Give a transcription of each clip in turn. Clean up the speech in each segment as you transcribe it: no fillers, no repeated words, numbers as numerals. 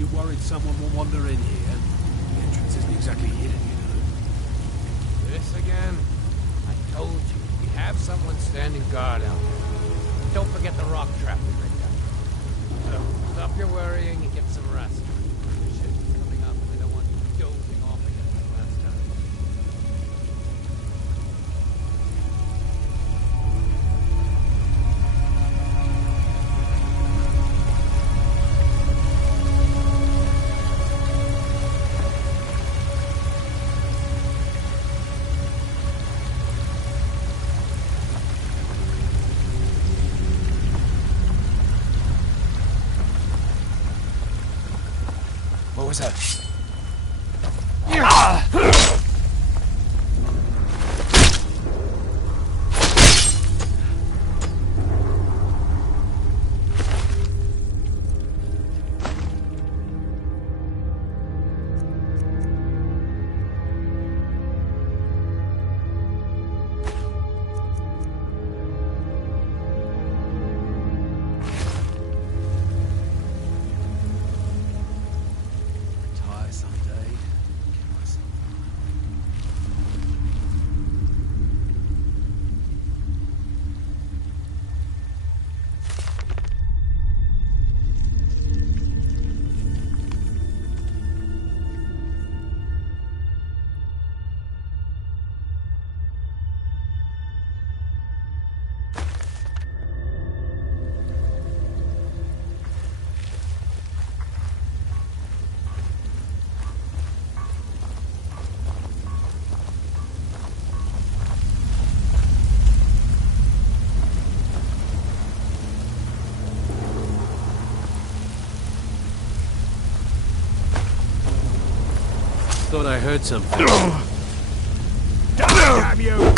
You worried someone will wander in here? The entrance isn't exactly hidden, you know. This again? I told you, we have someone standing guard out there. Don't forget the rock trap we rigged up. So, stop your worrying and get some rest. The ship's coming up and I don't want you dozing off again like last time. What was that? Thought I heard something. Damn you!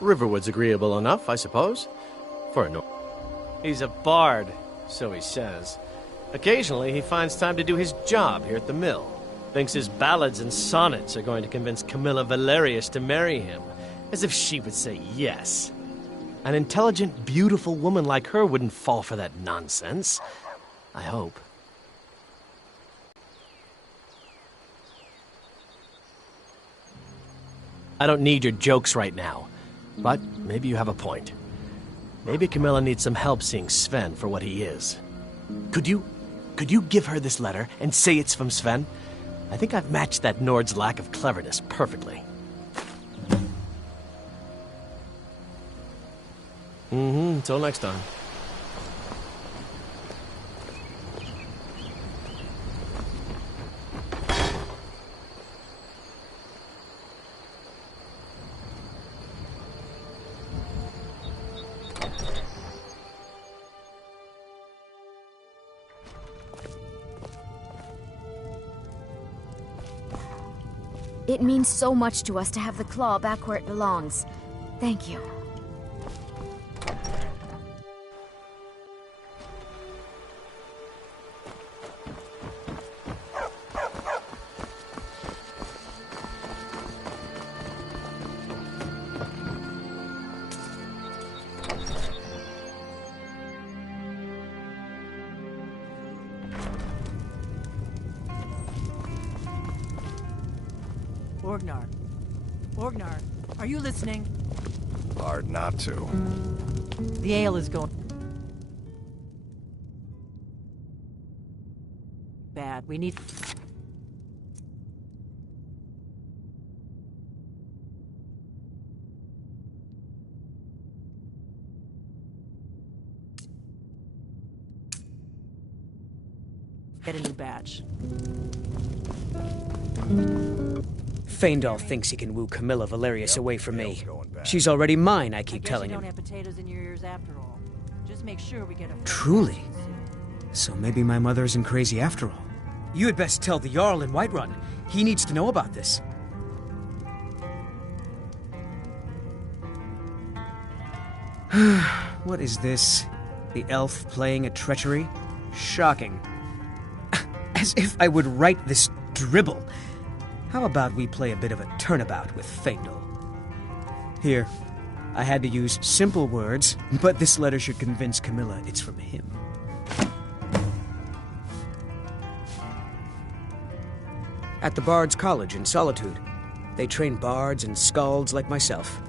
Riverwood's agreeable enough, I suppose. For a He's a bard, so he says. Occasionally, he finds time to do his job here at the mill. Thinks his ballads and sonnets are going to convince Camilla Valerius to marry him. As if she would say yes. An intelligent, beautiful woman like her wouldn't fall for that nonsense. I hope. I don't need your jokes right now, but maybe you have a point. Maybe Camilla needs some help seeing Sven for what he is. Could you give her this letter and say it's from Sven? I think I've matched that Nord's lack of cleverness perfectly. Until next time. It means so much to us to have the claw back where it belongs. Thank you. Orgnar, are you listening? Hard not to. The ale is going bad. We need... get a new batch. Faendal thinks he can woo Camilla Valerius away from me. She's already mine, I keep telling him. I guess you don't have potatoes in your ears after all. Just make sure we get a... Truly? So maybe my mother isn't crazy after all. You had best tell the Jarl in Whiterun. He needs to know about this. What is this? The elf playing a treachery? Shocking. As if I would write this dribble. How about we play a bit of a turnabout with Faendal? Here, I had to use simple words, but this letter should convince Camilla it's from him. At the Bard's College in Solitude, they train bards and skalds like myself.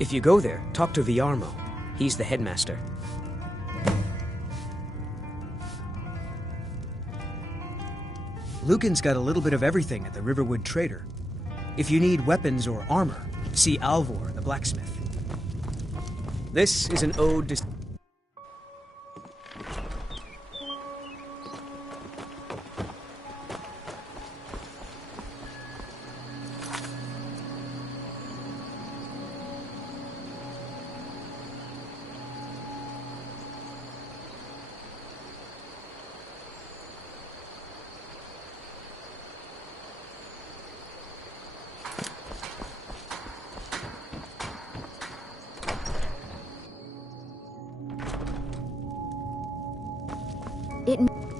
If you go there, talk to Viarmo. He's the headmaster. Lucan's got a little bit of everything at the Riverwood Trader. If you need weapons or armor, see Alvor, the blacksmith. This is an ode to...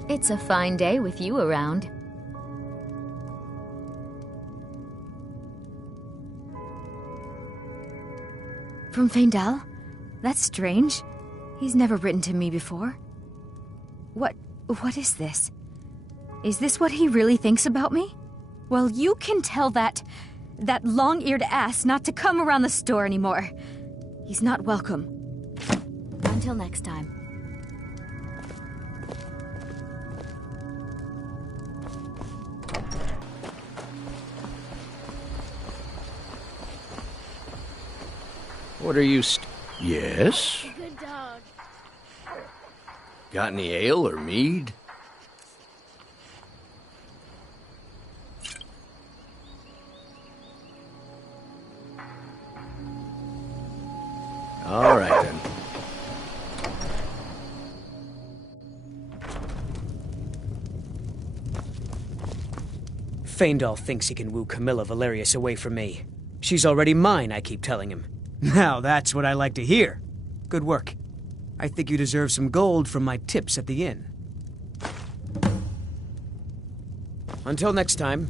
It's a fine day with you around. From Faendal? That's strange. He's never written to me before. What is this? Is this what he really thinks about me? Well, you can tell that long-eared ass not to come around the store anymore. He's not welcome. Until next time. What are you Yes? Good dog. Got any ale or mead? All right, then. Faendal thinks he can woo Camilla Valerius away from me. She's already mine, I keep telling him. Now that's what I like to hear. Good work. I think you deserve some gold from my tips at the inn. Until next time.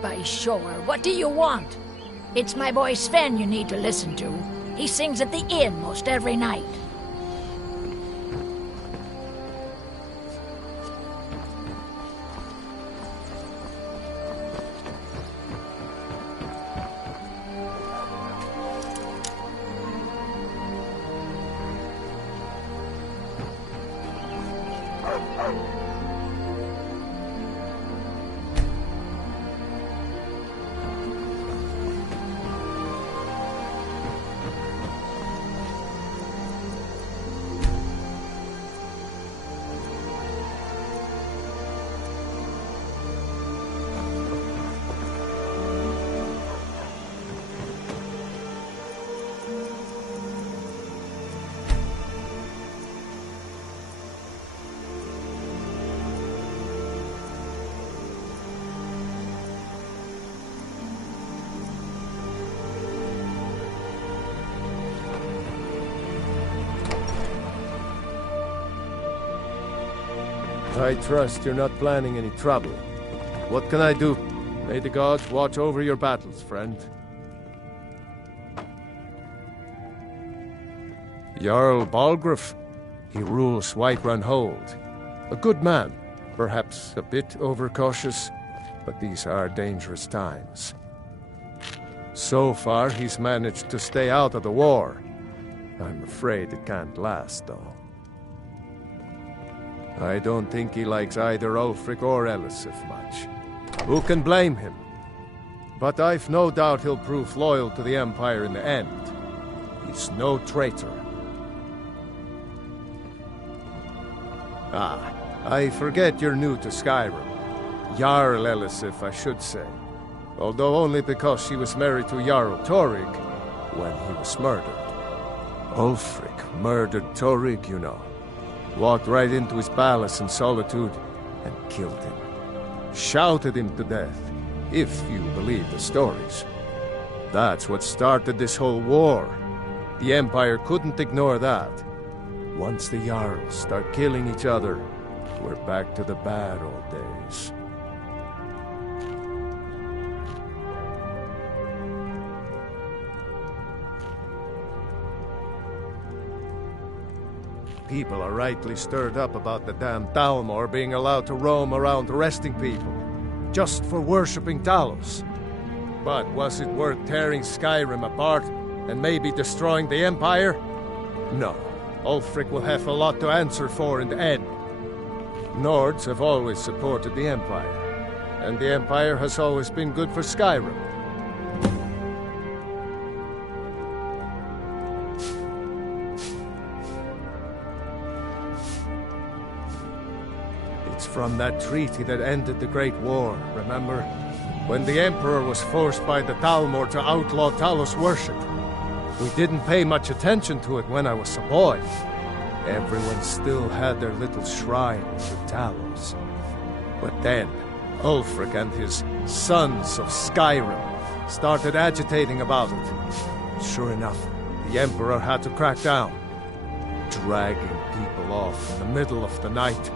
By sure, what do you want? It's my boy Sven you need to listen to. He sings at the inn most every night. I trust you're not planning any trouble. What can I do? May the gods watch over your battles, friend. Jarl Balgruuf. He rules Whiterun Hold. A good man, perhaps a bit overcautious, but these are dangerous times. So far, he's managed to stay out of the war. I'm afraid it can't last, though. I don't think he likes either Ulfric or Elisif much. Who can blame him? But I've no doubt he'll prove loyal to the Empire in the end. He's no traitor. Ah, I forget you're new to Skyrim. Jarl Elisif, I should say. Although only because she was married to Jarl Torygg when he was murdered. Ulfric murdered Torygg, you know. Walked right into his palace in Solitude and killed him. Shouted him to death, if you believe the stories. That's what started this whole war. The Empire couldn't ignore that. Once the Jarls start killing each other, we're back to the bad old days. People are rightly stirred up about the damn Thalmor being allowed to roam around arresting people, just for worshipping Talos. But was it worth tearing Skyrim apart and maybe destroying the Empire? No. Ulfric will have a lot to answer for in the end. Nords have always supported the Empire, and the Empire has always been good for Skyrim. It's from that treaty that ended the Great War, remember? When the Emperor was forced by the Thalmor to outlaw Talos worship. We didn't pay much attention to it when I was a boy. Everyone still had their little shrine to Talos. But then, Ulfric and his Sons of Skyrim started agitating about it. Sure enough, the Emperor had to crack down. Dragging people off in the middle of the night.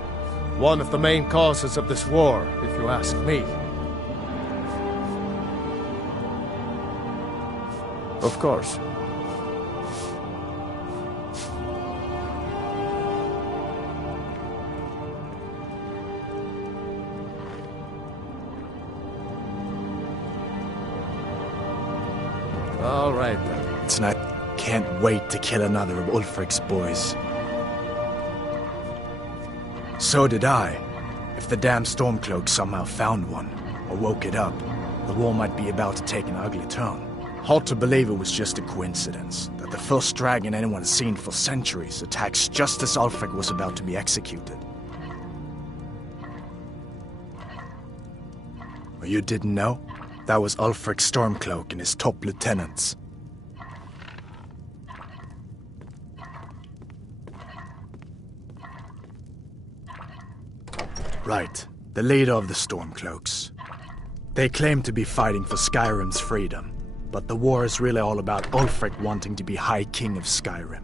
One of the main causes of this war, if you ask me. Of course. All right, then. It's not... Can't wait to kill another of Ulfric's boys. So did I. If the damn Stormcloak somehow found one, or woke it up, the war might be about to take an ugly turn. Hard to believe it was just a coincidence, that the first dragon anyone's seen for centuries attacks just as Ulfric was about to be executed. Or you didn't know? That was Ulfric's Stormcloak and his top lieutenants. Right, the leader of the Stormcloaks. They claim to be fighting for Skyrim's freedom, but the war is really all about Ulfric wanting to be High King of Skyrim.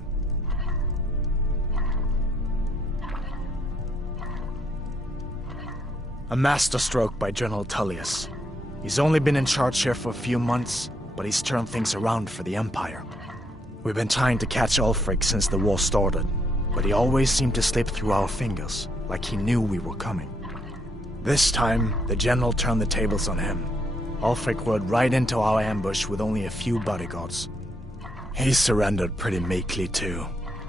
A masterstroke by General Tullius. He's only been in charge here for a few months, but he's turned things around for the Empire. We've been trying to catch Ulfric since the war started, but he always seemed to slip through our fingers, like he knew we were coming. This time, the general turned the tables on him. Ulfric rode right into our ambush with only a few bodyguards. He surrendered pretty meekly too.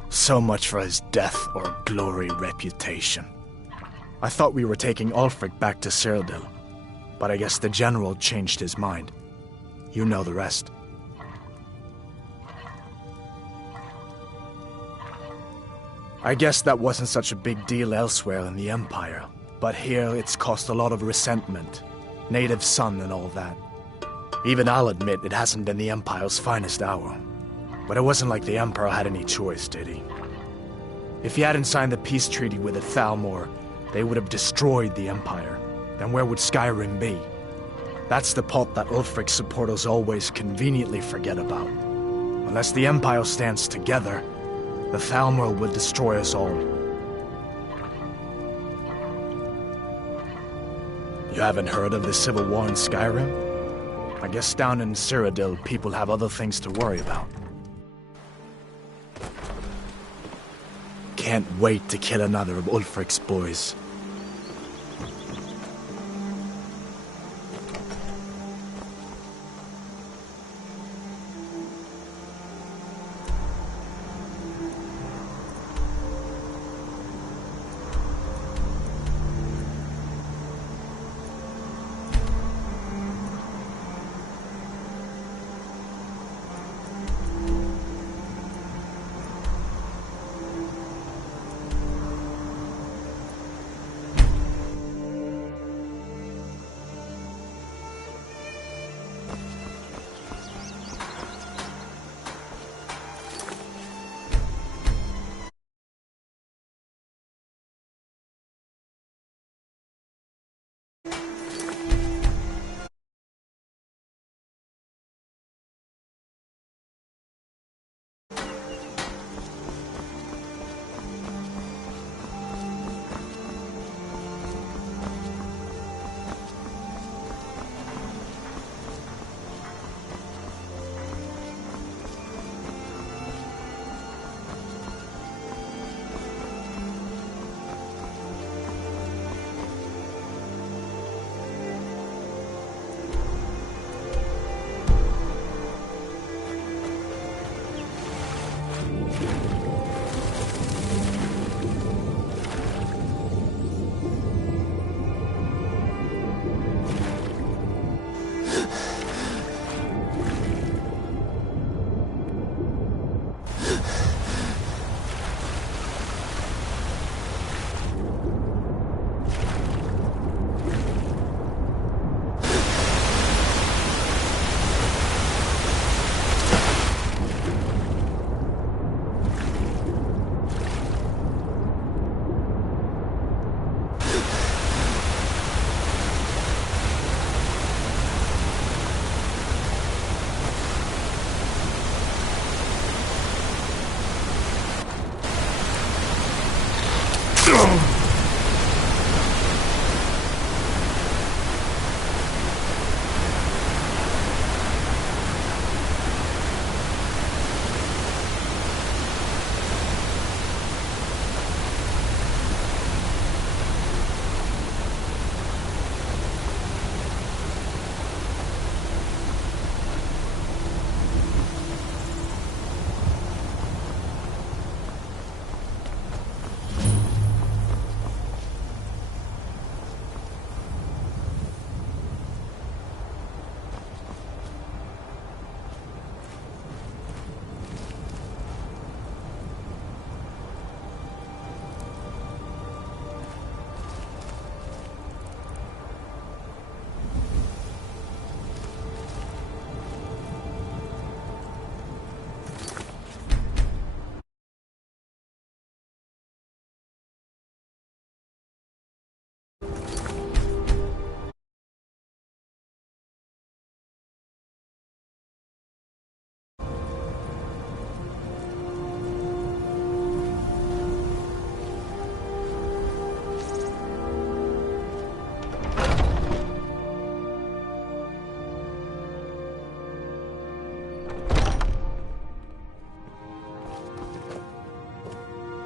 So much for his death or glory reputation. I thought we were taking Ulfric back to Cyrodiil, but I guess the general changed his mind. You know the rest. I guess that wasn't such a big deal elsewhere in the Empire, but here it's caused a lot of resentment. Native son and all that. Even I'll admit it hasn't been the Empire's finest hour. But it wasn't like the Emperor had any choice, did he? If he hadn't signed the peace treaty with the Thalmor, they would have destroyed the Empire. Then where would Skyrim be? That's the part that Ulfric's supporters always conveniently forget about. Unless the Empire stands together, the Thalmor will destroy us all. You haven't heard of the civil war in Skyrim? I guess down in Cyrodiil, people have other things to worry about. Can't wait to kill another of Ulfric's boys.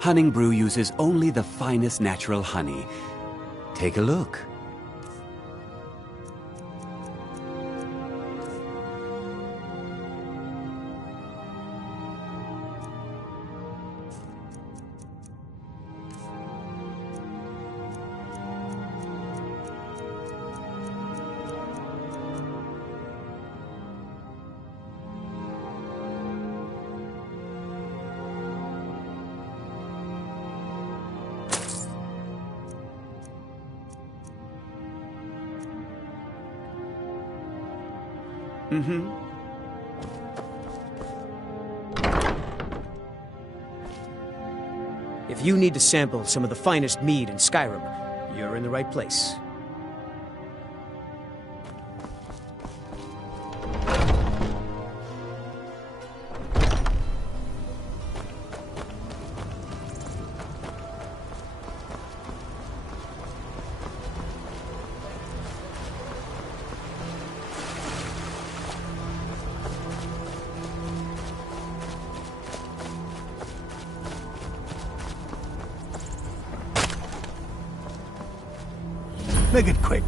Hunning Brew uses only the finest natural honey. Take a look. Mm-hmm. If you need to sample some of the finest mead in Skyrim, you're in the right place. Make it quick.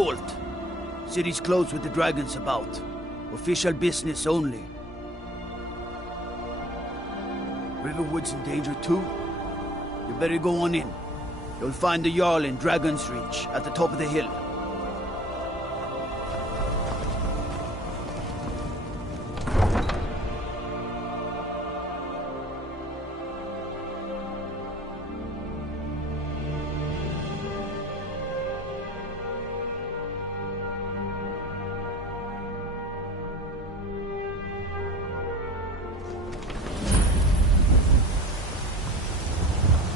Halt! City's closed with the dragons about. Official business only. Riverwood's in danger too? You better go on in. You'll find the Jarl in Dragon's Reach, at the top of the hill.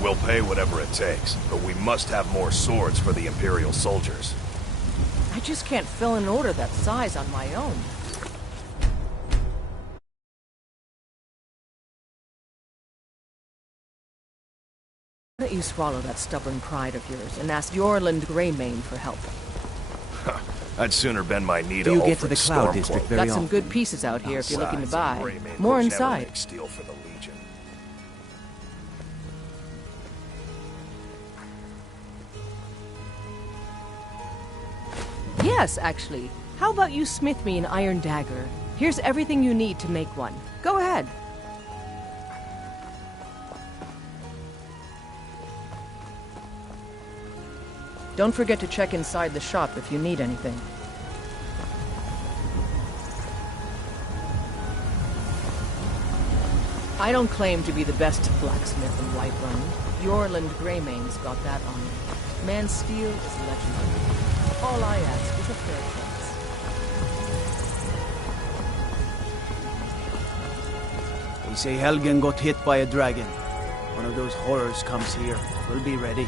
We'll pay whatever it takes, but we must have more swords for the Imperial soldiers. I just can't fill an order that size on my own. Why don't you swallow that stubborn pride of yours and ask Yorland Greymane for help? I'd sooner bend my knee to Do you get to Ulfric's the Cloud Stormcloak. District very Got some often? good pieces out here if you're looking to Besides, buy. the Greymane More books never inside. make steel for the Legion. Yes, actually. How about you smith me an iron dagger? Here's everything you need to make one. Go ahead. Don't forget to check inside the shop if you need anything. I don't claim to be the best blacksmith in Whiterun. Yorland Greymane's got that on me. Man's steel is legendary. All I ask is a fair chance. We say Helgen got hit by a dragon. One of those horrors comes here. We'll be ready.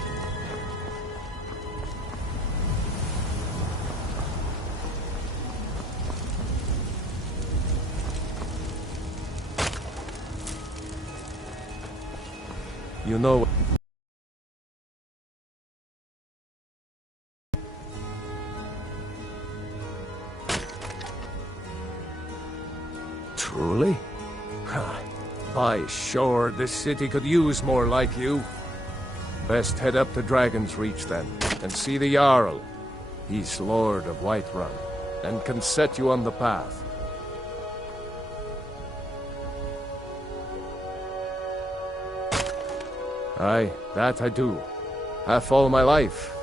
You know... Truly? By sure, this city could use more like you. Best head up to Dragon's Reach then, and see the Jarl. He's Lord of Whiterun, and can set you on the path. Aye, that I do. Half all my life.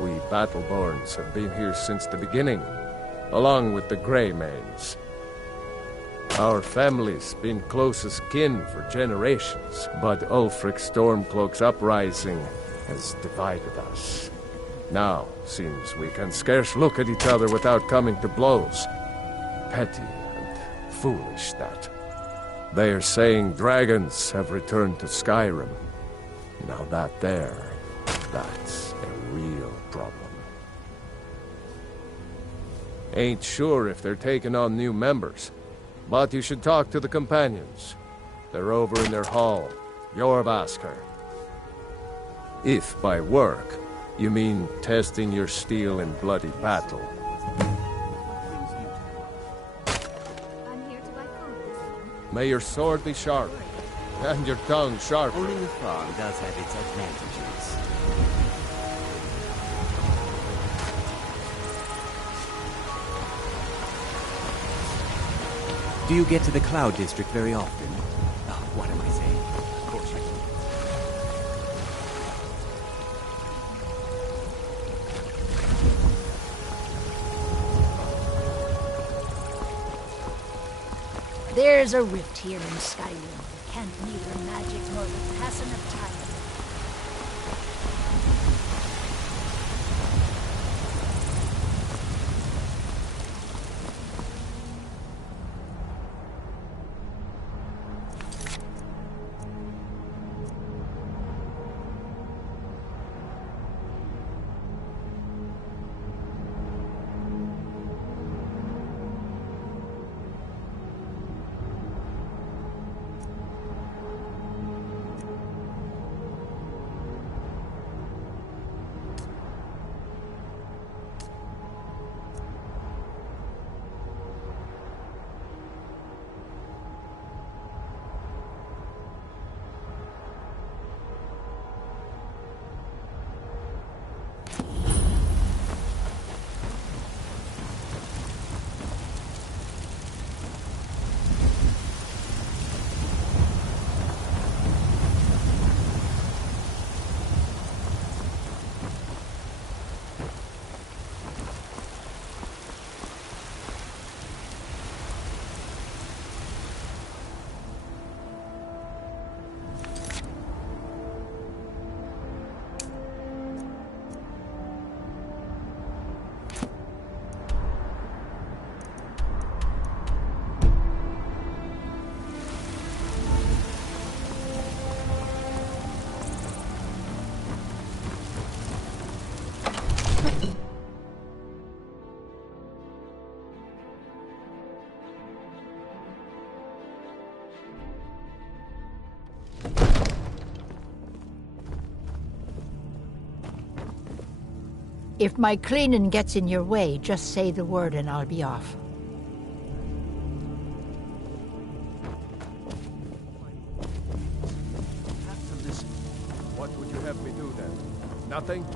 We Battleborns have been here since the beginning, along with the Greymanes. Our family's been close as kin for generations, but Ulfric Stormcloak's uprising has divided us. Now, seems we can scarce look at each other without coming to blows. Petty and foolish, that. They are saying dragons have returned to Skyrim. Now that's a real problem. Ain't sure if they're taking on new members, but you should talk to the companions. They're over in their hall, Jorvaskr. If by work, you mean testing your steel in bloody battle. May your sword be sharp, and your tongue sharp. Owning a farm does have its advantages. Do you get to the Cloud District very often? Oh, what am I saying? Of course you do. There's a rift here in Skyrim. Can't neither magic nor the passing of time. If my cleaning gets in your way, just say the word and I'll be off. What would you have me do then? Nothing?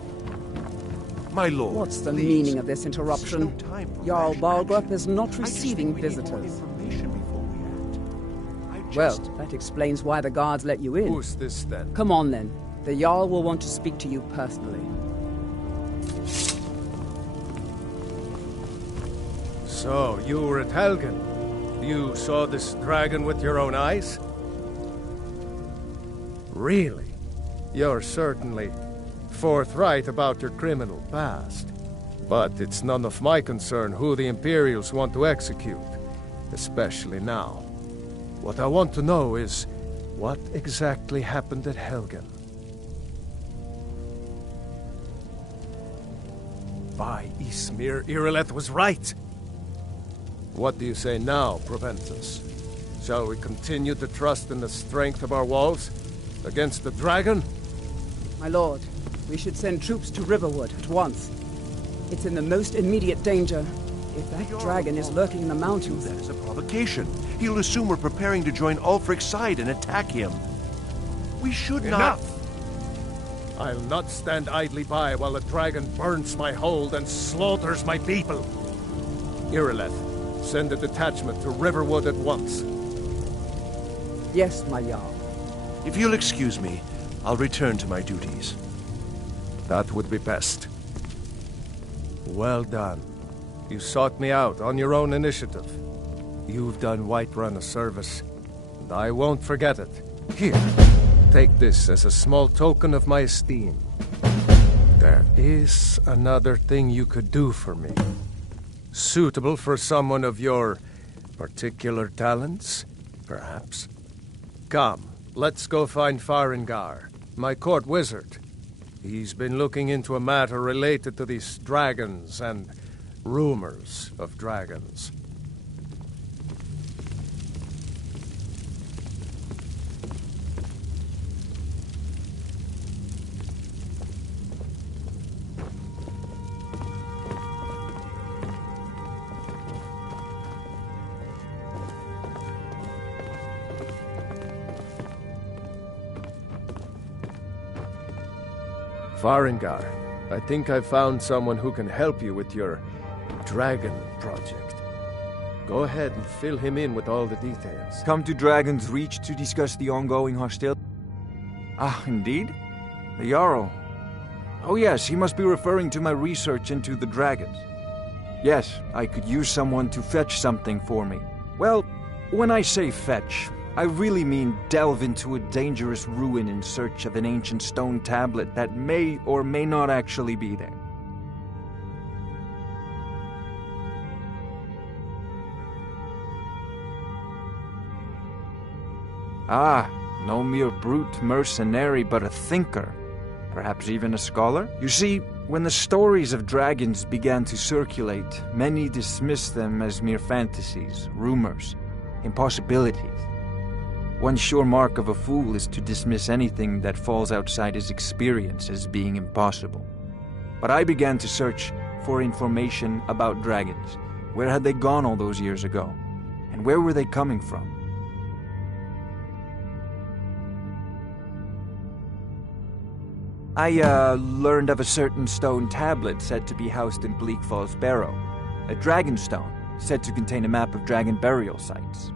My lord, What's the please. meaning of this interruption? There's no time for Jarl rash Balgrup action. is not I just receiving think we need more visitors. information before we act. Well, that explains why the guards let you in. Who's this then? Come on then. The Jarl will want to speak to you personally. So, you were at Helgen. You saw this dragon with your own eyes? Really? You're certainly forthright about your criminal past. But it's none of my concern who the Imperials want to execute, especially now. What I want to know is, what exactly happened at Helgen? By Ysmir, Irileth was right! What do you say now, Proventus? Shall we continue to trust in the strength of our walls? Against the dragon? My lord, we should send troops to Riverwood at once. It's in the most immediate danger. If that dragon is lurking in the mountains... That is a provocation. He'll assume we're preparing to join Ulfric's side and attack him. We should not... Enough! I'll not stand idly by while the dragon burns my hold and slaughters my people. Irileth, send a detachment to Riverwood at once. Yes, my Jarl. If you'll excuse me, I'll return to my duties. That would be best. Well done. You sought me out on your own initiative. You've done Whiterun a service, and I won't forget it. Here, take this as a small token of my esteem. There is another thing you could do for me. Suitable for someone of your particular talents, perhaps. Come, let's go find Farengar, my court wizard. He's been looking into a matter related to these dragons and rumors of dragons. Farengar, I think I've found someone who can help you with your dragon project. Go ahead and fill him in with all the details. Come to Dragon's Reach to discuss the ongoing hostility. Ah, indeed? The Jarl. Oh yes, he must be referring to my research into the dragons. Yes, I could use someone to fetch something for me. Well, when I say fetch, I really mean delve into a dangerous ruin in search of an ancient stone tablet that may or may not actually be there. Ah, no mere brute mercenary, but a thinker. Perhaps even a scholar? You see, when the stories of dragons began to circulate, many dismissed them as mere fantasies, rumors, impossibilities. One sure mark of a fool is to dismiss anything that falls outside his experience as being impossible. But I began to search for information about dragons. Where had they gone all those years ago? And where were they coming from? I learned of a certain stone tablet said to be housed in Bleak Falls Barrow. A dragon stone, said to contain a map of dragon burial sites.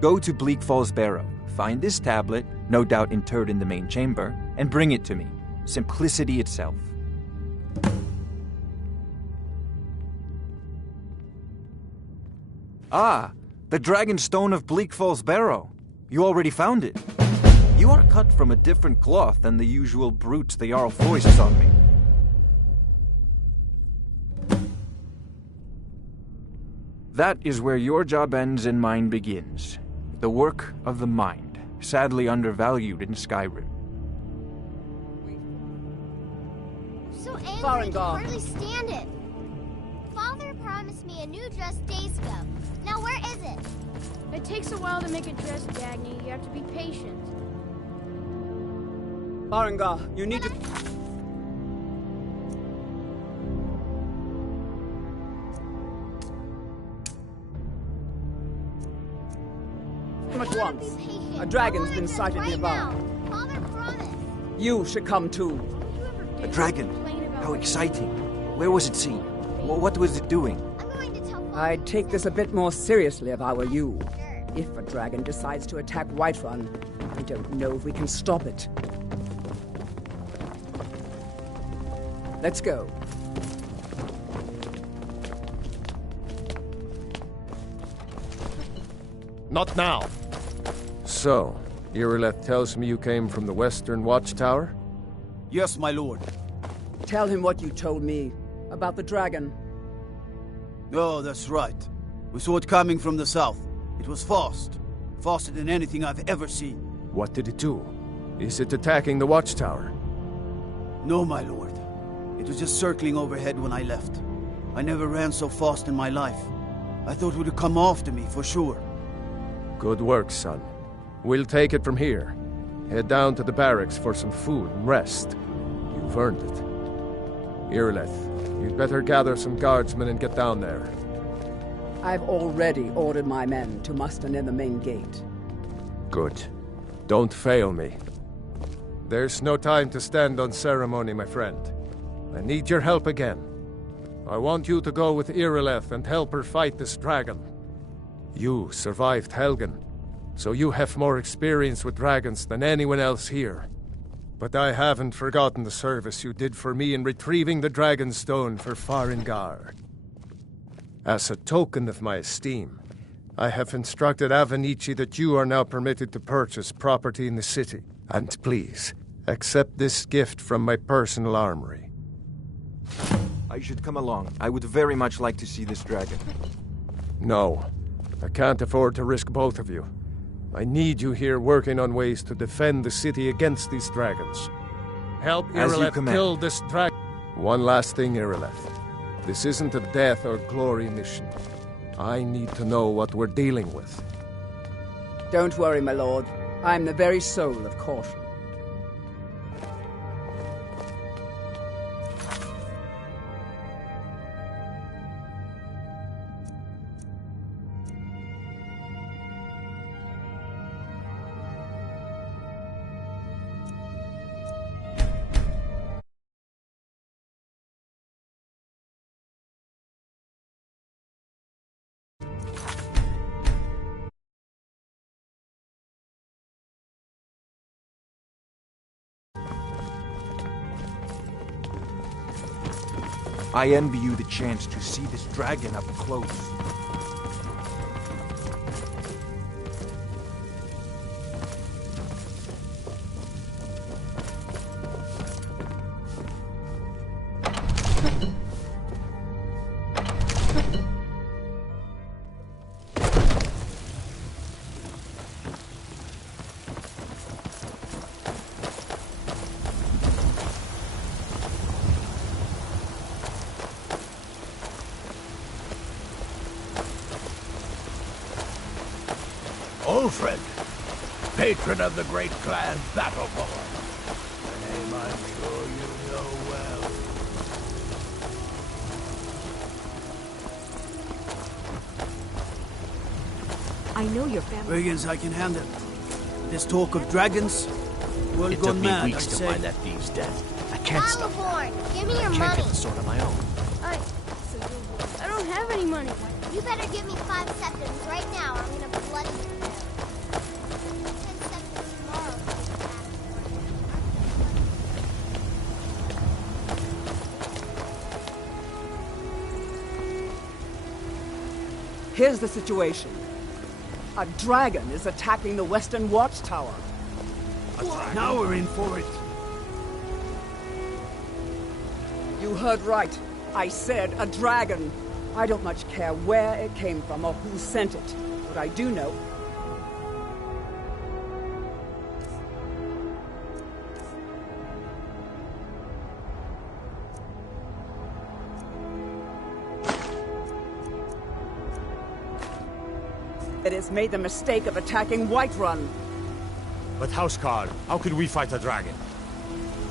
Go to Bleak Falls Barrow, find this tablet, no doubt interred in the main chamber, and bring it to me. Simplicity itself. Ah, the dragon stone of Bleak Falls Barrow. You already found it. You are cut from a different cloth than the usual brutes the Jarl foists on me. That is where your job ends and mine begins. The work of the mind, sadly undervalued in Skyrim. So angry I can hardly stand it. Father promised me a new dress days ago. Now where is it? It takes a while to make a dress, Dagny. You have to be patient. Farengar, you need to... once. A dragon's been sighted nearby. Father promised. You should come too. A dragon? How exciting. Where was it seen? What was it doing? I'd take this a bit more seriously if I were you. If a dragon decides to attack Whiterun, I don't know if we can stop it. Let's go. Not now. So, Irileth tells me you came from the Western Watchtower? Yes, my lord. Tell him what you told me about the dragon. Oh, that's right. We saw it coming from the south. It was fast. Faster than anything I've ever seen. What did it do? Is it attacking the Watchtower? No, my lord. It was just circling overhead when I left. I never ran so fast in my life. I thought it would come after me, for sure. Good work, son. We'll take it from here. Head down to the barracks for some food and rest. You've earned it. Irileth, you'd better gather some guardsmen and get down there. I've already ordered my men to muster near the main gate. Good. Don't fail me. There's no time to stand on ceremony, my friend. I need your help again. I want you to go with Irileth and help her fight this dragon. You survived Helgen, so you have more experience with dragons than anyone else here. But I haven't forgotten the service you did for me in retrieving the Dragon Stone for Farengar. As a token of my esteem, I have instructed Avenici that you are now permitted to purchase property in the city. And please, accept this gift from my personal armory. I should come along. I would very much like to see this dragon. No, I can't afford to risk both of you. I need you here working on ways to defend the city against these dragons. Help Irileth kill this dragon. One last thing, Irileth. This isn't a death or glory mission. I need to know what we're dealing with. Don't worry, my lord. I'm the very soul of caution. I envy you the chance to see this dragon up close. Ulfred, patron of the great clan Battleborn. A name I'm sure you know well. I know your family. Brigands I can handle. This talk of dragons, world It gone took me mad, weeks I to say. find that thieves' den. I can't stop. Battleborn, give me your I can't money. get the sword on my own. I don't have any money. You better give me 5 septims right now, or I'm gonna bloody you. 10 septims tomorrow. Here's the situation. A dragon is attacking the Western Watchtower. Now we're in for it. You heard right. I said a dragon. I don't much care where it came from or who sent it. But I do know it has made the mistake of attacking Whiterun. But Housecarl, how could we fight a dragon?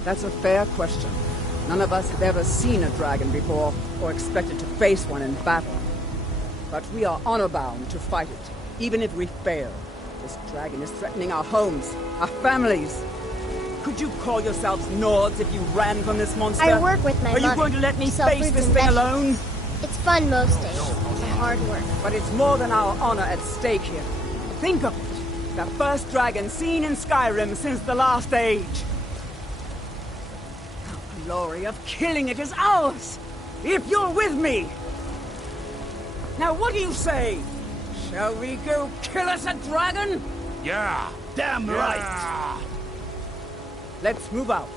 That's a fair question. None of us have ever seen a dragon before, or expected to face one in battle. But we are honor-bound to fight it, even if we fail. This dragon is threatening our homes, our families. Could you call yourselves Nords if you ran from this monster? I work with my mother. Are you going to let me face this thing alone? It's fun most days. It's hard work. But it's more than our honor at stake here. Think of it. The first dragon seen in Skyrim since the last age. The glory of killing it is ours, if you're with me. Now what do you say? Shall we go kill us a dragon? Yeah! Damn right! Let's move out.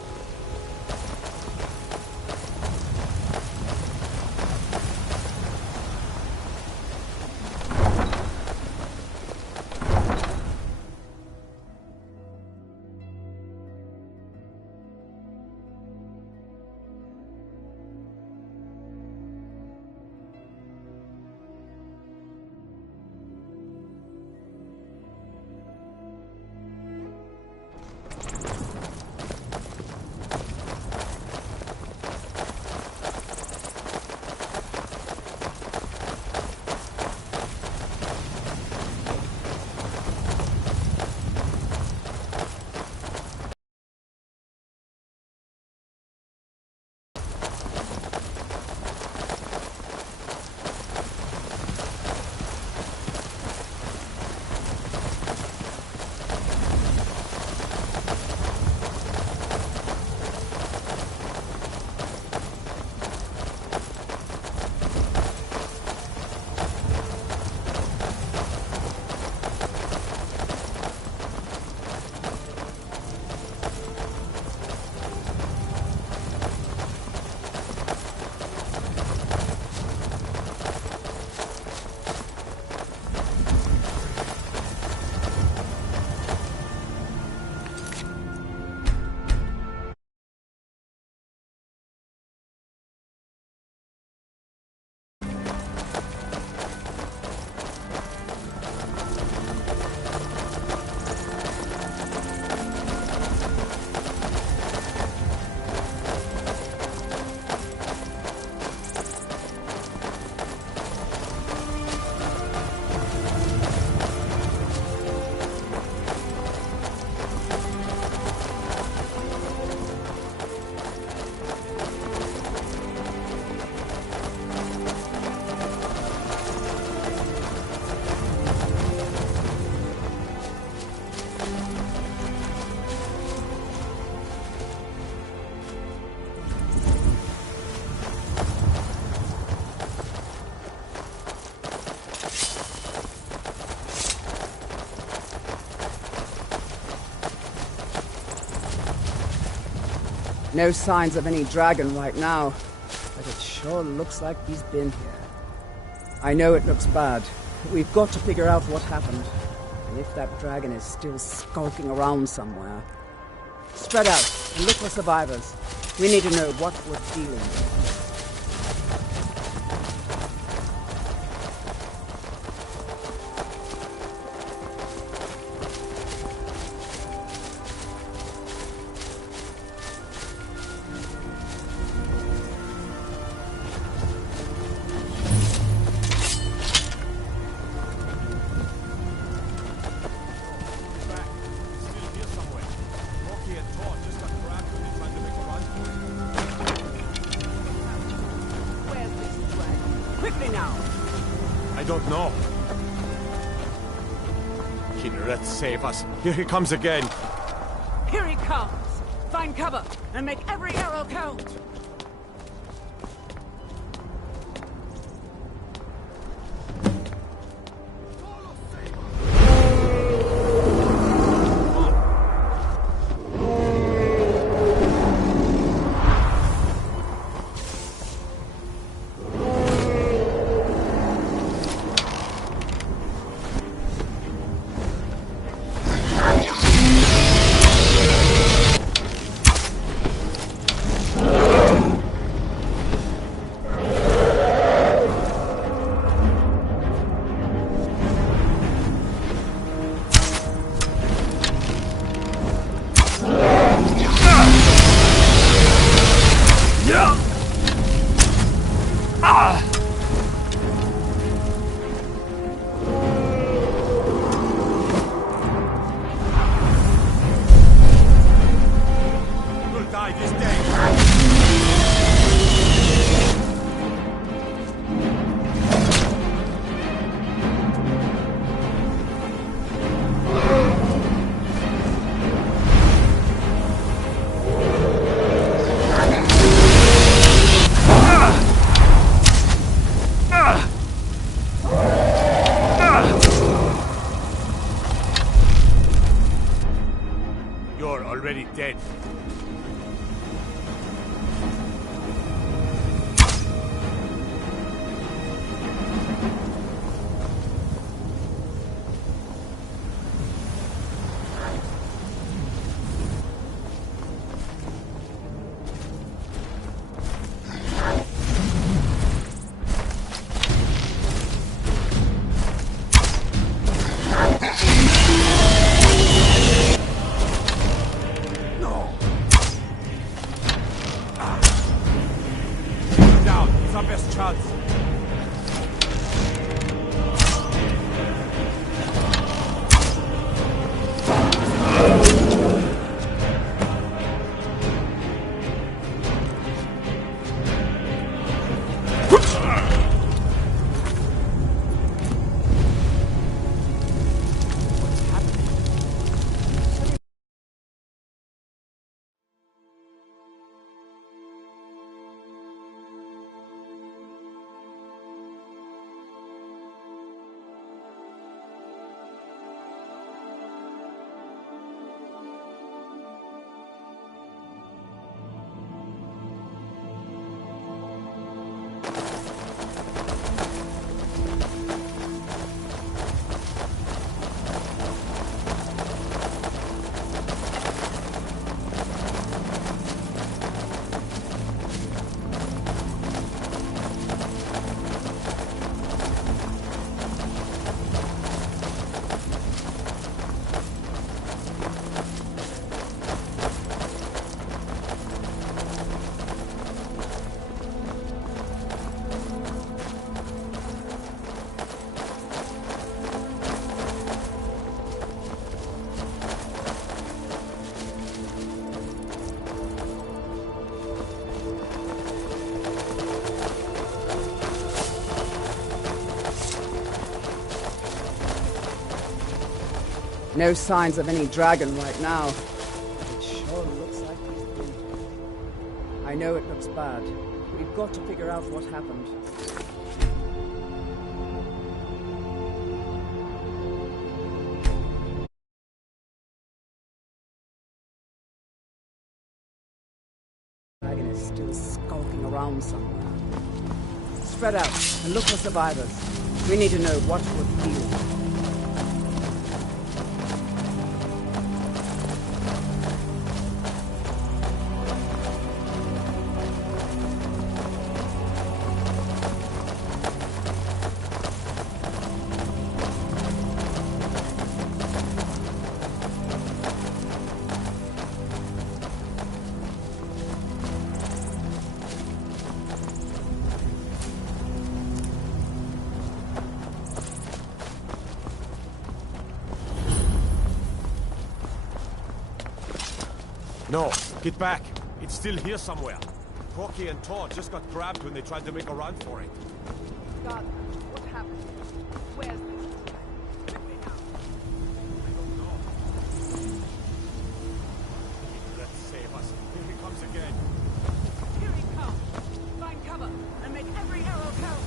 No signs of any dragon right now, but it sure looks like he's been here. I know it looks bad, but we've got to figure out what happened. And if that dragon is still skulking around somewhere. Spread out and look for survivors. We need to know what we're dealing with. I don't know. Kineret, save us. Here he comes again. Here he comes! Find cover and make every arrow count! You're already dead. No signs of any dragon right now. It sure looks like he's been here. I know it looks bad. We've got to figure out what happened. The dragon is still skulking around somewhere. Spread out and look for survivors. We need to know what would heal. No, get back. It's still here somewhere. Corky and Todd just got grabbed when they tried to make a run for it. God, what happened? Where's this? Let me know. I don't know. Let's save us. Here he comes again. Here he comes. Find cover and make every arrow count.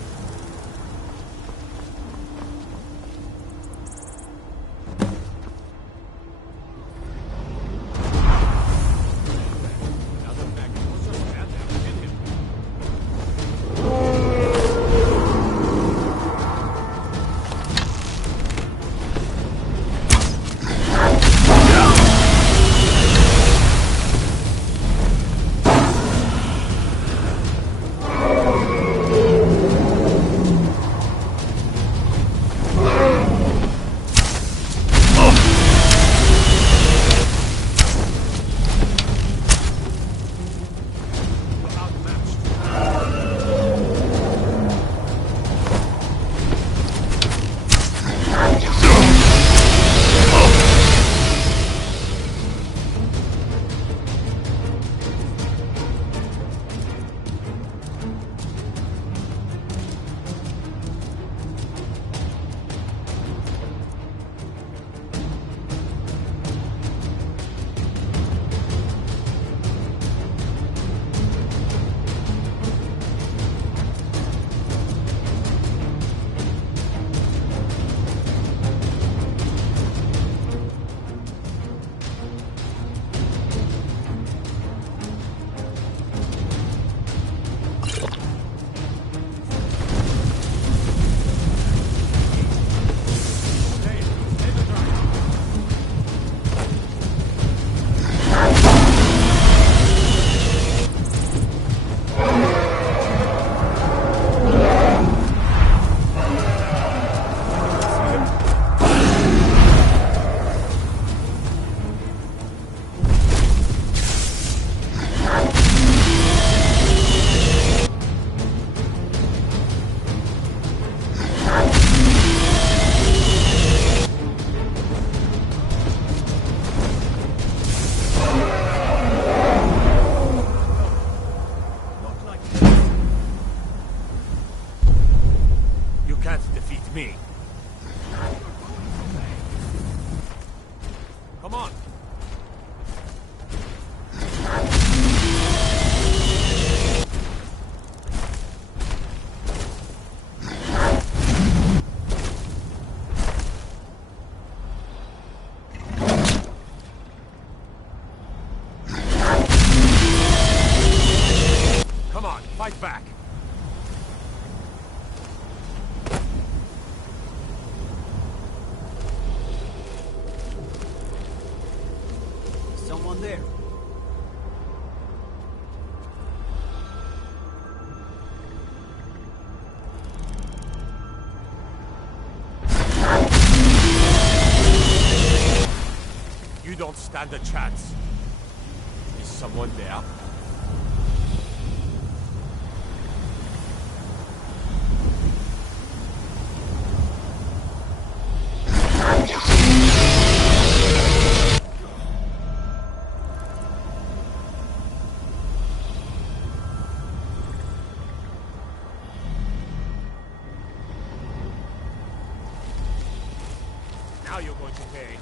someone there. You don't stand a chance. Is someone there? Now you're going to pay.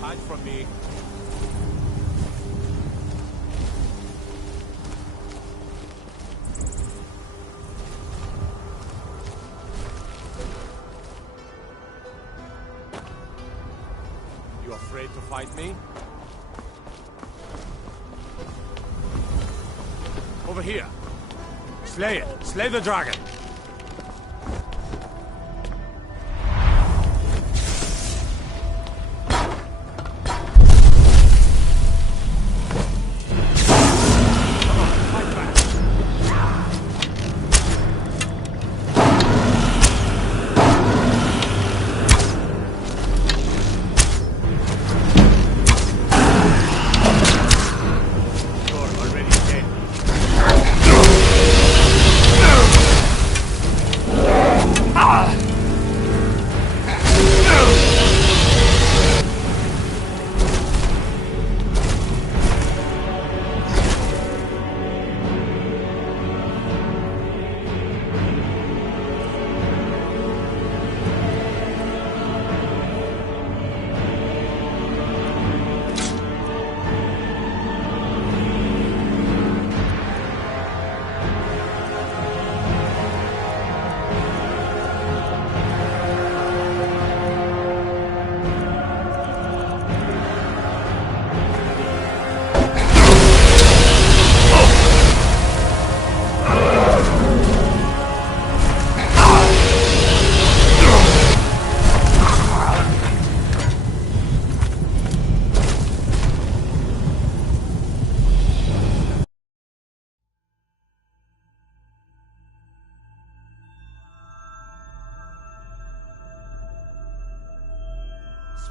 Hide from me. You afraid to fight me? Over here. Slay it. Slay the dragon.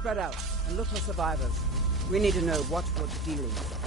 Spread out and look for survivors. We need to know what we're dealing with.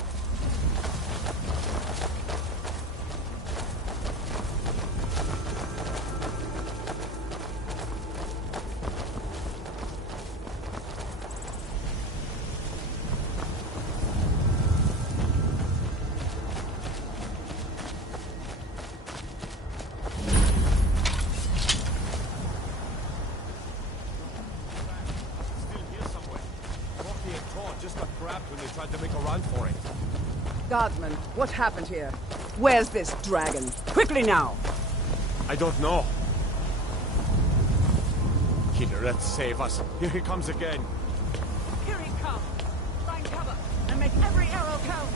Just got grabbed when they tried to make a run for it. Guardsman, what happened here? Where's this dragon? Quickly now! I don't know. Kinneret, save us. Here he comes again. Here he comes! Find cover and make every arrow count!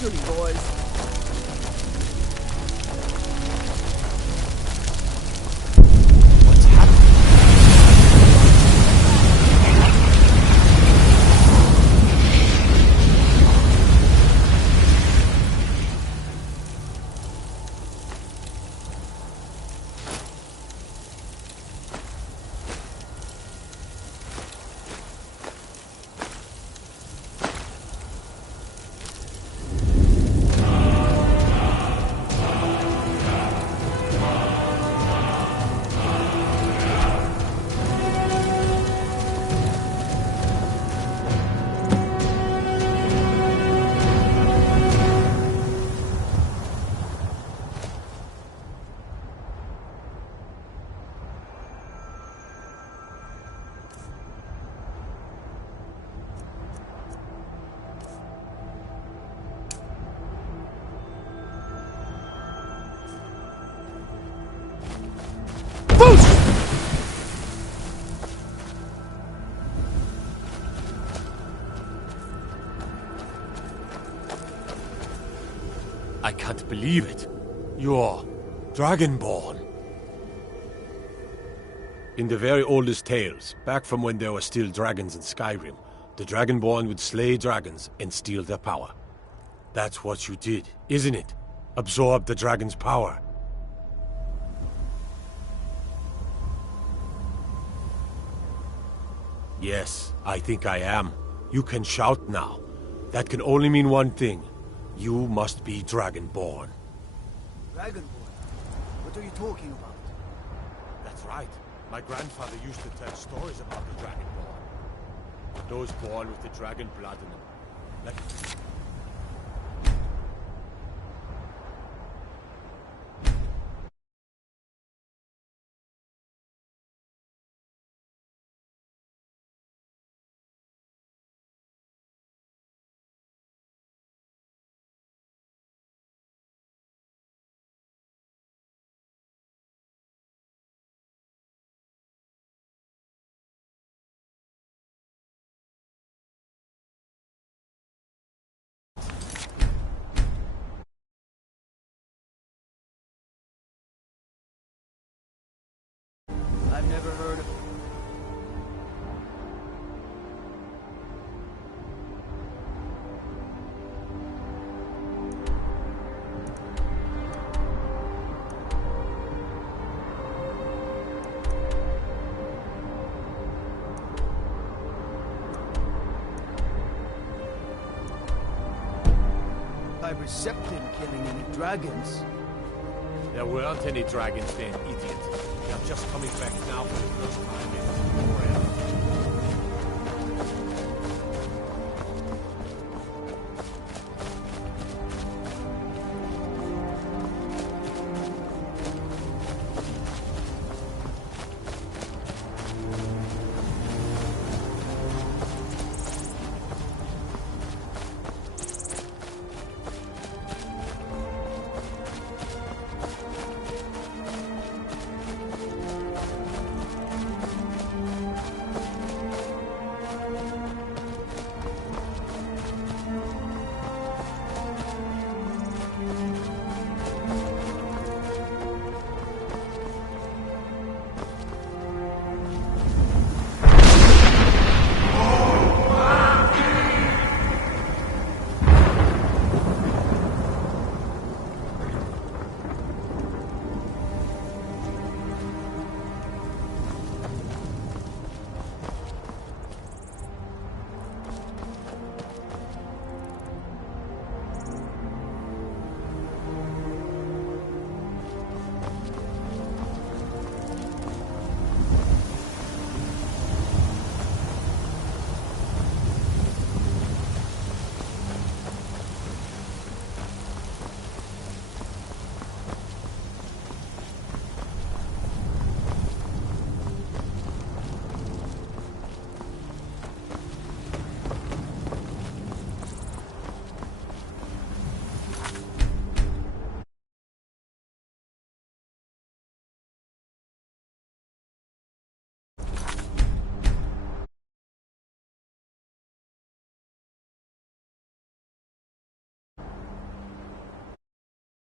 victory, boys. I can't believe it. You're Dragonborn. In the very oldest tales, back from when there were still dragons in Skyrim, the Dragonborn would slay dragons and steal their power. That's what you did, isn't it? Absorb the dragon's power. Yes, I think I am. You can shout now. That can only mean one thing. You must be Dragonborn. Dragonborn? What are you talking about? That's right. My grandfather used to tell stories about the Dragonborn. Those born with the dragon blood in them. Like... I've never heard of it. I recept him killing any dragons. There weren't any dragons then, idiot. They're just coming back now for the first time in forever.